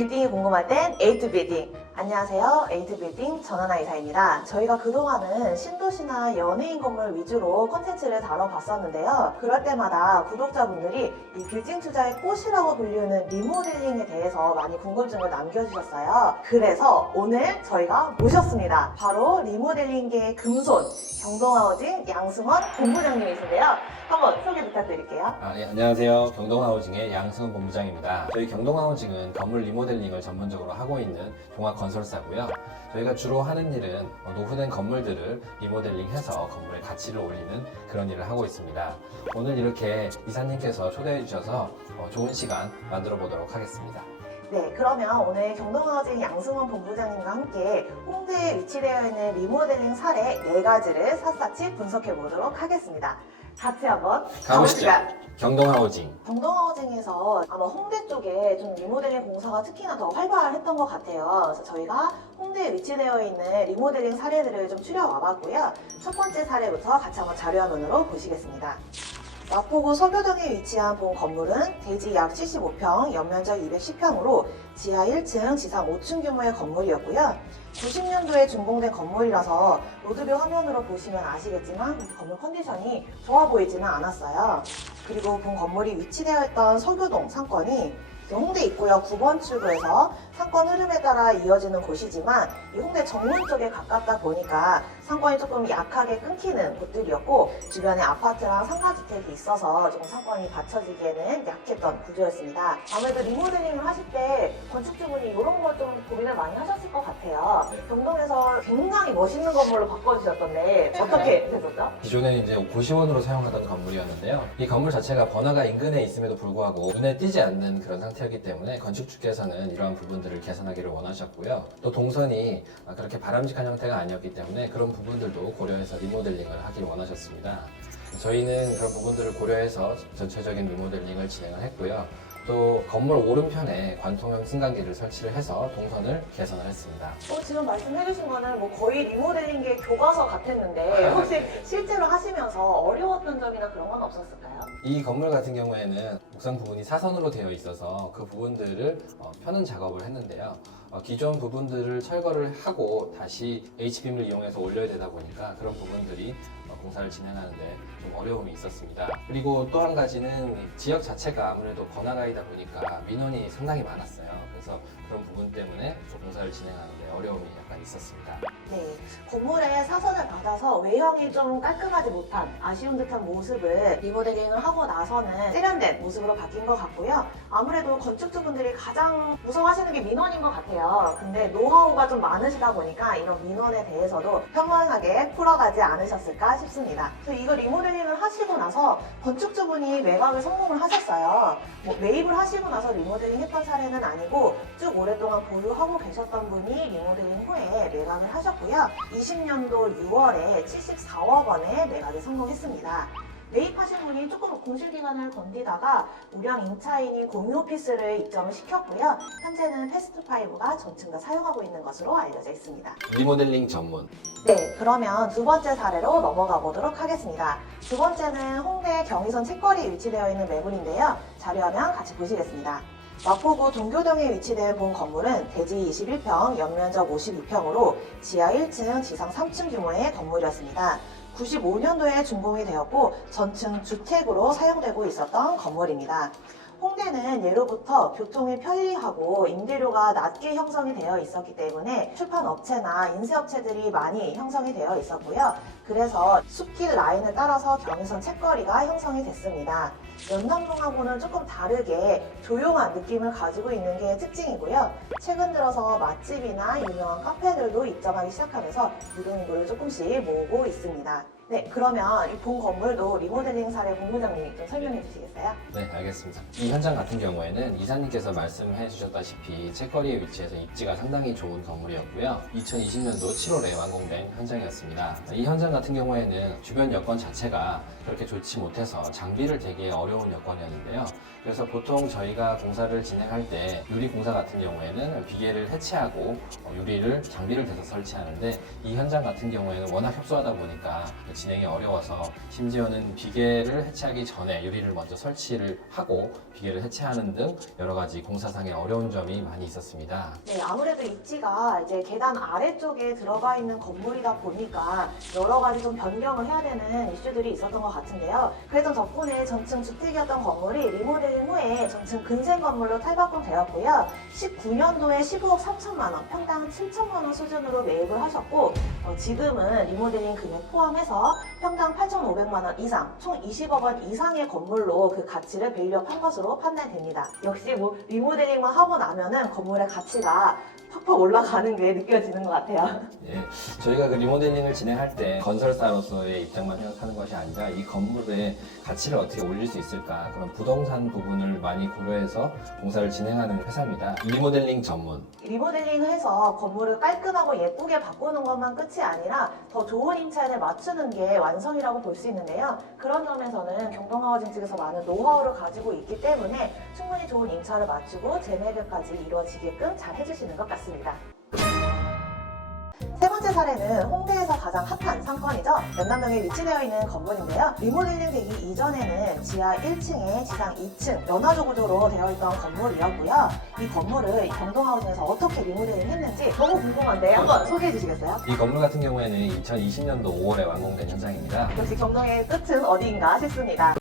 빌딩이 궁금할 땐 에이트 빌딩. 안녕하세요. 에이트 빌딩 전하나 이사입니다. 저희가 그동안은 신도시나 연예인 건물 위주로 콘텐츠를 다뤄봤었는데요. 그럴 때마다 구독자분들이 이 빌딩 투자의 꽃이라고 불리는 리모델링에 대해서 많이 궁금증을 남겨주셨어요. 그래서 오늘 저희가 모셨습니다. 바로 리모델링계의 금손, 경동하우징 양승원 본부장님이신데요. 한번 소개 부탁드릴게요. 네, 안녕하세요. 경동하우징의 양승원 본부장입니다. 저희 경동하우징은 건물 리모델링을 전문적으로 하고 있는 종합건설사고요. 저희가 주로 하는 일은 노후된 건물들을 리모델링해서 건물의 가치를 올리는 그런 일을 하고 있습니다. 오늘 이렇게 이사님께서 초대해 주셔서 좋은 시간 만들어 보도록 하겠습니다. 네, 그러면 오늘 경동하우징 양승원 본부장님과 함께 홍대에 위치되어 있는 리모델링 사례 4가지를 샅샅이 분석해 보도록 하겠습니다. 같이 한번 가보시죠. 가보실까요? 경동하우징. 경동하우징에서 아마 홍대 쪽에 좀 리모델링 공사가 특히나 더 활발했던 것 같아요. 그래서 저희가 홍대에 위치되어 있는 리모델링 사례들을 좀 추려와봤고요. 첫 번째 사례부터 같이 한번 자료화면으로 보시겠습니다. 마포구 서교동에 위치한 본 건물은 대지 약 75평, 연면적 210평으로 지하 1층, 지상 5층 규모의 건물이었고요. 90년도에 준공된 건물이라서 로드뷰 화면으로 보시면 아시겠지만 건물 컨디션이 좋아 보이지는 않았어요. 그리고 본 건물이 위치되어 있던 서교동 상권이 홍대 입구역 9번 출구에서 상권 흐름에 따라 이어지는 곳이지만 이 홍대 정문 쪽에 가깝다 보니까 상권이 조금 약하게 끊기는 곳들이었고 주변에 아파트랑 상가주택이 있어서 조금 상권이 받쳐지기에는 약했던 구조였습니다. 아무래도 리모델링을 하실 때 건축주분이 이런 걸 좀 고민을 많이 하셨을 것 같아요. 경동에서 굉장히 멋있는 건물로 바꿔주셨던데 어떻게 되셨죠? 기존에 이제 고시원으로 사용하던 건물이었는데요. 이 건물 자체가 번화가 인근에 있음에도 불구하고 눈에 띄지 않는 그런 상태였기 때문에 건축주께서는 이러한 부분들을 개선하기를 원하셨고요. 또 동선이 그렇게 바람직한 형태가 아니었기 때문에 그런 부분들도 고려해서 리모델링을 하길 원하셨습니다. 저희는 그런 부분들을 고려해서 전체적인 리모델링을 진행을 했고요. 또 건물 오른편에 관통형 승강기를 설치를 해서 동선을 개선을 했습니다. 지금 말씀해주신 거는 뭐 거의 리모델링계 교과서 같았는데 혹시 실제로 하시면서 어려웠던 점이나 그런 건 없었을까요? 이 건물 같은 경우에는 옥상 부분이 사선으로 되어 있어서 그 부분들을 펴는 작업을 했는데요. 기존 부분들을 철거를 하고 다시 H빔을 이용해서 올려야 되다 보니까 그런 부분들이 공사를 진행하는데 좀 어려움이 있었습니다. 그리고 또 한 가지는 지역 자체가 아무래도 번화가이다 보니까 민원이 상당히 많았어요. 그래서 그런 부분 때문에 공사를 진행하는데 어려움이 약간 있었습니다. 네, 건물에 사선을 받아서 외형이 좀 깔끔하지 못한 아쉬운 듯한 모습을 리모델링을 하고 나서는 세련된 모습으로 바뀐 것 같고요. 아무래도 건축주분들이 가장 무서워하시는 게 민원인 것 같아요. 근데 노하우가 좀 많으시다 보니까 이런 민원에 대해서도 평온하게 풀어가지 않으셨을까 싶습니다. 그래서 이거 리모델링을 하시고 나서 건축주분이 매각을 성공을 하셨어요. 매입을 하시고 나서 리모델링 했던 사례는 아니고 쭉 오랫동안 보유하고 계셨던 분이 리모델링 후에 매각을 하셨고요. 20년도 6월에 74억 원에 매각에 성공했습니다. 매입하신 분이 조금 공실기간을 건디다가 우량 임차인인 공유 오피스를 입점을 시켰고요. 현재는 패스트5가 전층 다 사용하고 있는 것으로 알려져 있습니다. 리모델링 전문. 네, 그러면 두 번째 사례로 넘어가 보도록 하겠습니다. 두 번째는 홍대 경의선 책거리에 위치되어 있는 매물인데요. 자료화면 같이 보시겠습니다. 마포구 동교동에 위치된 본 건물은 대지 21평, 연면적 52평으로 지하 1층, 지상 3층 규모의 건물이었습니다. 95년도에 준공이 되었고 전층 주택으로 사용되고 있었던 건물입니다. 홍대는 예로부터 교통이 편리하고 임대료가 낮게 형성이 되어 있었기 때문에 출판업체나 인쇄업체들이 많이 형성이 되어 있었고요. 그래서 숲길 라인을 따라서 경의선 책거리가 형성이 됐습니다. 연남동하고는 조금 다르게 조용한 느낌을 가지고 있는 게 특징이고요. 최근 들어서 맛집이나 유명한 카페들도 입점하기 시작하면서 유동인구를 조금씩 모으고 있습니다. 네, 그러면 이 본 건물도 리모델링 사례 본부장님이 좀 설명해 주시겠어요? 네, 알겠습니다. 이 현장 같은 경우에는 이사님께서 말씀해 주셨다시피 책거리에 위치해서 입지가 상당히 좋은 건물이었고요. 2020년도 7월에 완공된 현장이었습니다. 이 현장 같은 경우에는 주변 여건 자체가 그렇게 좋지 못해서 장비를 대기 어려운 여건이었는데요. 그래서 보통 저희가 공사를 진행할 때 유리 공사 같은 경우에는 비계를 해체하고 유리를 장비를 대서 설치하는데 이 현장 같은 경우에는 워낙 협소하다 보니까 진행이 어려워서 심지어는 비계를 해체하기 전에 유리를 먼저 설치를 하고 비계를 해체하는 등 여러 가지 공사상의 어려운 점이 많이 있었습니다. 네, 아무래도 입지가 이제 계단 아래쪽에 들어가 있는 건물이다 보니까 여러 가지 좀 변경을 해야 되는 이슈들이 있었던 것 같은데요. 그랬던 덕분에 전층 주택이었던 건물이 리모델링 후에 전층 근생 건물로 탈바꿈되었고요. 19년도에 15억 3천만 원, 평당 7천만 원 수준으로 매입을 하셨고 지금은 리모델링 금액 포함해서 평당 8,500만 원 이상, 총 20억 원 이상의 건물로 그 가치를 밸류업한 것으로 판단됩니다. 역시 뭐 리모델링만 하고 나면은 건물의 가치가 팍팍 올라가는 게 느껴지는 것 같아요. 예, 저희가 그 리모델링을 진행할 때 건설사로서의 입장만 생각하는 것이 아니라 이 건물의 가치를 어떻게 올릴 수 있을까 그런 부동산 부분을 많이 고려해서 공사를 진행하는 회사입니다. 리모델링 전문. 리모델링해서 건물을 깔끔하고 예쁘게 바꾸는 것만 끝이 아니라 더 좋은 임차인을 맞추는 게 완성이라고 볼 수 있는데요. 그런 점에서는 경동하우징 측에서 많은 노하우를 가지고 있기 때문에 충분히 좋은 임차를 맞추고 재매입까지 이루어지게끔 잘 해주시는 것 같습니다. 세 번째 사례는 홍대에서 가장 핫한 상권이죠. 연남동에 위치되어 있는 건물인데요. 리모델링 되기 이전에는 지하 1층에 지상 2층 연화조 구조로 되어 있던 건물이었고요. 이 건물을 경동하우징에서 어떻게 리모델링 했는지 너무 궁금한데 한번 소개해 주시겠어요? 이 건물 같은 경우에는 2020년도 5월에 완공된 현장입니다. 역시 경동의 끝은 어디인가 싶습니다.